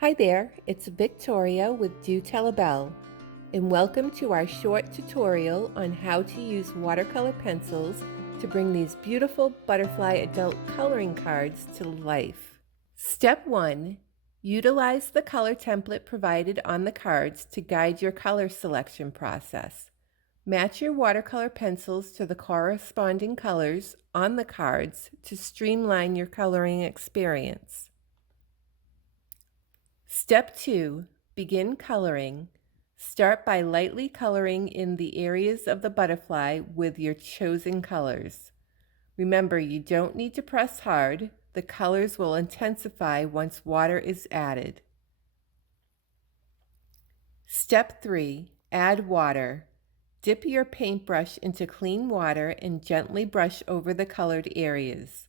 Hi there, it's Victoria with Do Tell a Bell, and welcome to our short tutorial on how to use watercolor pencils to bring these beautiful butterfly adult coloring cards to life. Step 1. Utilize the color template provided on the cards to guide your color selection process. Match your watercolor pencils to the corresponding colors on the cards to streamline your coloring experience. Step 2. Begin coloring. Start by lightly coloring in the areas of the butterfly with your chosen colors. Remember, you don't need to press hard. The colors will intensify once water is added. Step 3. Add water. Dip your paintbrush into clean water and gently brush over the colored areas.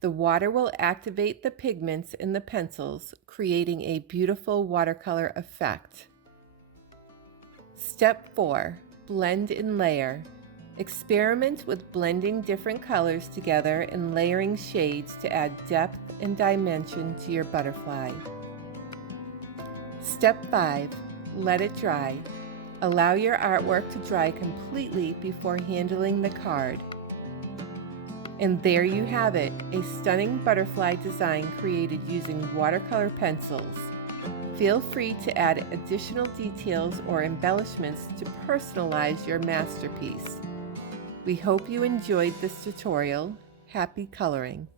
The water will activate the pigments in the pencils, creating a beautiful watercolor effect. Step 4. Blend and layer. Experiment with blending different colors together and layering shades to add depth and dimension to your butterfly. Step 5. Let it dry. Allow your artwork to dry completely before handling the card. And there you have it, a stunning butterfly design created using watercolor pencils. Feel free to add additional details or embellishments to personalize your masterpiece. We hope you enjoyed this tutorial. Happy coloring!